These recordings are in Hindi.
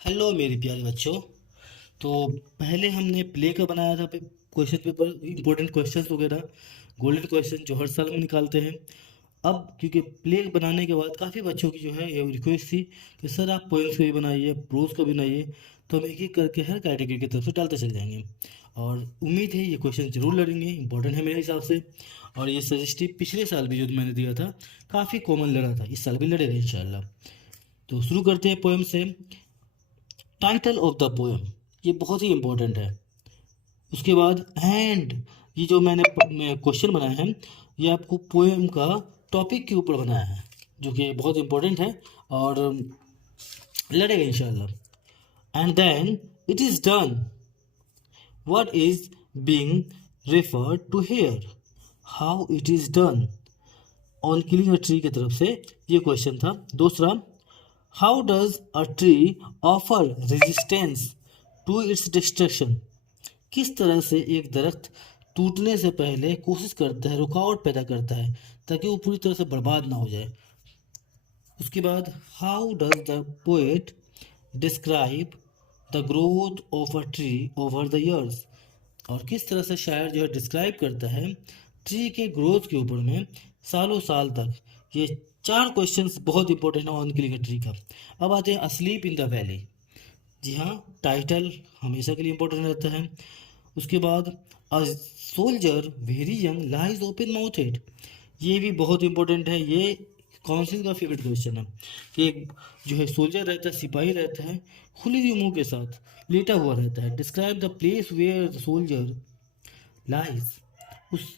हेलो मेरे प्यारे बच्चों। तो पहले हमने प्ले का बनाया था क्वेश्चन पेपर, इंपॉर्टेंट क्वेश्चंस वगैरह, गोल्डन क्वेश्चन जो हर साल हम निकालते हैं। अब क्योंकि प्ले बनाने के बाद काफ़ी बच्चों की जो है ये रिक्वेस्ट थी कि सर आप पोएम्स का भी बनाइए, प्रोज का भी बनाइए। तो हम एक एक करके हर कैटेगरी की तरफ से डालते चल जाएंगे और उम्मीद है ये क्वेश्चन जरूर लड़ेंगे, इंपॉर्टेंट है मेरे हिसाब से। और ये सजेस्टिव पिछले साल भी जो मैंने दिया था काफ़ी कॉमन लड़ा था, इस साल भी लड़ेगा इंशाल्लाह। तो शुरू करते हैं पोएम से। टाइटल ऑफ द पोएम, ये बहुत ही इंपॉर्टेंट है। उसके बाद एंड, ये जो मैंने क्वेश्चन बनाया है ये आपको पोएम का टॉपिक के ऊपर बनाया है जो कि बहुत इंपॉर्टेंट है और लड़ेगा इंशाल्लाह। And then it is done, what is being referred to here, how it is done. On killing a tree की तरफ से ये क्वेश्चन था। दूसरा, how does a tree offer resistance to its destruction, किस तरह से एक दरख्त टूटने से पहले कोशिश करता है, रुकावट पैदा करता है ताकि वो पूरी तरह से बर्बाद ना हो जाए। उसके बाद, how does the poet describe the growth of a tree over the years, और किस तरह से शायर जो है डिस्क्राइब करता है ट्री के ग्रोथ के ऊपर में सालों साल तक। ये चार क्वेश्चंस बहुत इंपॉर्टेंट है ऑन किलिंग ट्री का। अब आते हैं अस्लीप इन द वैली। जी हाँ, टाइटल हमेशा के लिए इंपॉर्टेंट रहता है। उसके बाद, a soldier very young lies open mouthed, ये भी बहुत इंपॉर्टेंट है। ये काउंसिल का फेवरेट क्वेश्चन है कि एक जो है सोल्जर रहता है, सिपाही रहता है, खुली हुई मुंह के साथ लेटा हुआ रहता है। Describe the place where the soldier lies, उस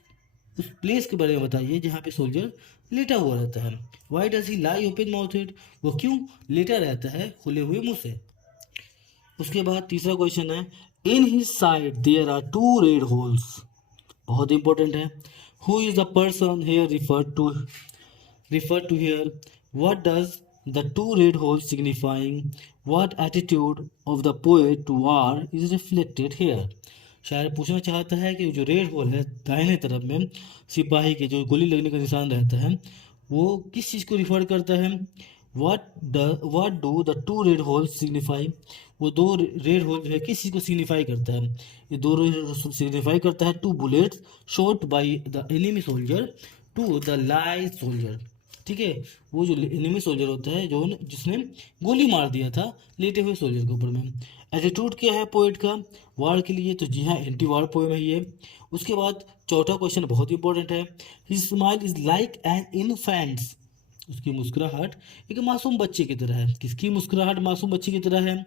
उस प्लेस के बारे में बताइए जहाँ पे सोल्जर लेटा हुआ रहता है। Why does he lie open mouthed, वो क्यों लेटा रहता है खुले हुए मुंह से। उसके बाद तीसरा क्वेश्चन है, in his side there are two red holes, बहुत इंपॉर्टेंट है। Who is the person here refer to here, what does the two red holes signifying, what attitude of the poet to war is reflected here। शायर पूछना चाहता है कि जो रेड होल है दाहिने तरफ में सिपाही के जो गोली लगने का निशान रहता है वो किस चीज़ को रिफर करता है। What do the two red holes signify, वो दो रेड होल जो है किस चीज़ को सिग्निफाई करता है। ये दो सिग्निफाई करता है two bullets shot by the enemy soldier to the lies soldier. ठीक है, वो जो एनिमी सोल्जर होता है जो जिसने गोली मार दिया था लेटे हुए सोल्जर के ऊपर में। एटीट्यूड क्या है पोएट का वार के लिए, तो जी हाँ एंटी वार पोएम है ये। उसके बाद चौथा क्वेश्चन बहुत इंपॉर्टेंट है, his smile is like an infants, उसकी मुस्कुराहट एक मासूम बच्चे की तरह है। किसकी मुस्कुराहट मासूम बच्चे की तरह है।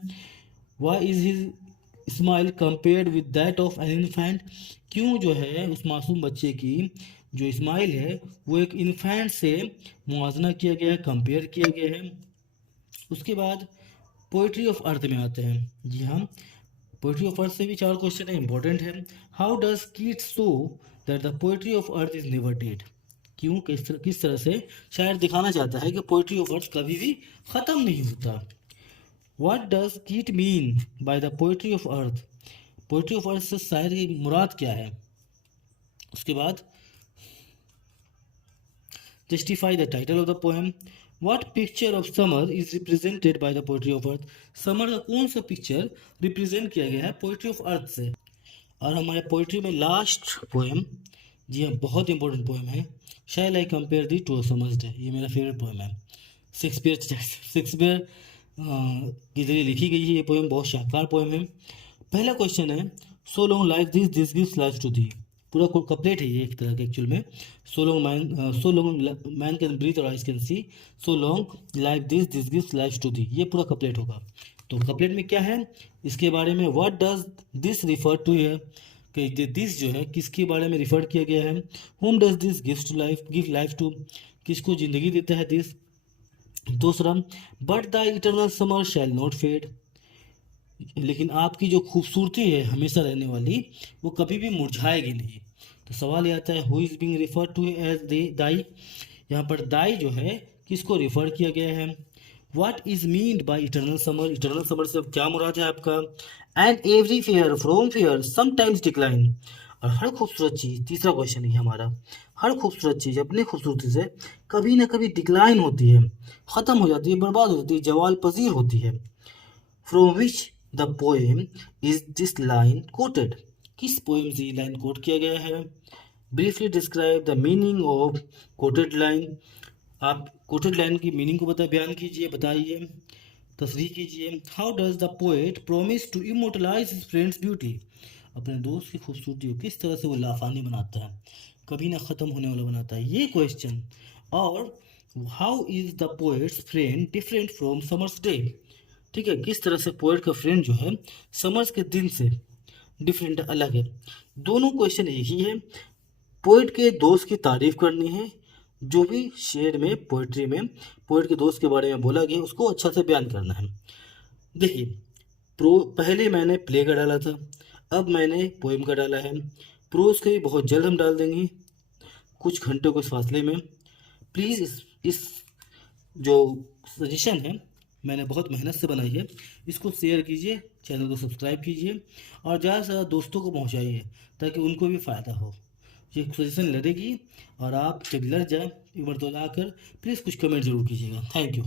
Why is his smile compared with that of an infant, क्यों जो है उस मासूम बच्चे की जो स्माइल है वो एक इन्फेंट से मुआवजना किया गया है, कंपेयर किया गया है। उसके बाद पोइट्री ऑफ अर्थ में आते हैं। जी हाँ, पोइट्री ऑफ अर्थ से भी चार क्वेश्चन है, इंपॉर्टेंट है। How does Keats show that the poetry of earth is never dead, क्यों किस तरह से शायर दिखाना चाहता है कि पोइट्री ऑफ अर्थ कभी भी ख़त्म नहीं होता। व्हाट डज कीट mean by the poetry of earth, poetry of earth से शायर की मुराद क्या है। उसके बाद, justify the title of the poem, what picture of summer is represented by the poetry of earth, summer का कौन सा पिक्चर रिप्रेजेंट किया गया है पोइट्री ऑफ अर्थ से। और हमारे पोइट्री में लास्ट पोएम, जी हाँ बहुत इंपॉर्टेंट पोएम है, shall I compare thee to a summer's day, ये मेरा फेवरेट पोएम है। शेक्सपियर के जरिए लिखी गई है ये पोएम, बहुत शानदार पोएम है। पहला क्वेश्चन है, so long like this this gives life to thee, पूरा कपलेट है ये एक तरह के एक्चुअल में। So long man can breathe or eyes can see, so long like this this gives life to thee, ये पूरा कपलेट होगा। तो कपलेट में क्या है इसके बारे में, what does this refer to here, कि दिस जो है किसके बारे में रिफर किया गया है। Whom does this gives to life, give life to, किसको ज़िंदगी देता है दिस। दूसरा, but the eternal summer shall not fade, लेकिन आपकी जो खूबसूरती है हमेशा रहने वाली वो कभी भी मुरझाएगी नहीं। तो सवाल ये आता है, who is being refer to as the thy, यहाँ पर दाई जो है किसको रिफर किया गया है। What is meant by eternal summer, eternal summer से क्या मुराद है आपका। And every fair from fair sometimes decline, और हर खूबसूरत चीज़, तीसरा क्वेश्चन है हमारा, हर खूबसूरत चीज़ अपनी खूबसूरती से कभी ना कभी डिक्लाइन होती है, ख़त्म हो जाती है, बर्बाद हो जाती है, जवाल पजीर होती है। From which the poem is this line quoted, किस पोएम से ये लाइन कोट किया गया है। Briefly describe the meaning of quoted line, आप कोटेड लाइन की मीनिंग को बयान कीजिए, बताइए, तशरीह कीजिए। How does the poet promise to immortalise his friend's beauty, अपने दोस्त की खूबसूरती को किस तरह से वो लाफानी बनाता है, कभी ना ख़त्म होने वाला बनाता है, ये क्वेश्चन। और how is the poets friend different from summers day, ठीक है, किस तरह से पोएट का फ्रेंड जो है समर्स के दिन से डिफरेंट, अलग है। दोनों क्वेश्चन एक ही है, पोएट के दोस्त की तारीफ करनी है, जो भी शेर में पोइट्री में पोएट के दोस्त के बारे में बोला गया उसको अच्छा से बयान करना है। देखिए, पहले मैंने प्ले का डाला था, अब मैंने पोएम का डाला है। प्रोज का भी बहुत जल्द हम डाल देंगे, कुछ घंटों के फासले में। प्लीज़ इस जो सजेशन है मैंने बहुत मेहनत से बनाई है, इसको शेयर कीजिए, चैनल को सब्सक्राइब कीजिए और ज़्यादा से ज़्यादा दोस्तों को पहुंचाइए ताकि उनको भी फ़ायदा हो। ये सजेशन लड़ेगी और आप जब लड़ जाए एक बार तो लाकर प्लीज़ कुछ कमेंट ज़रूर कीजिएगा। Thank you.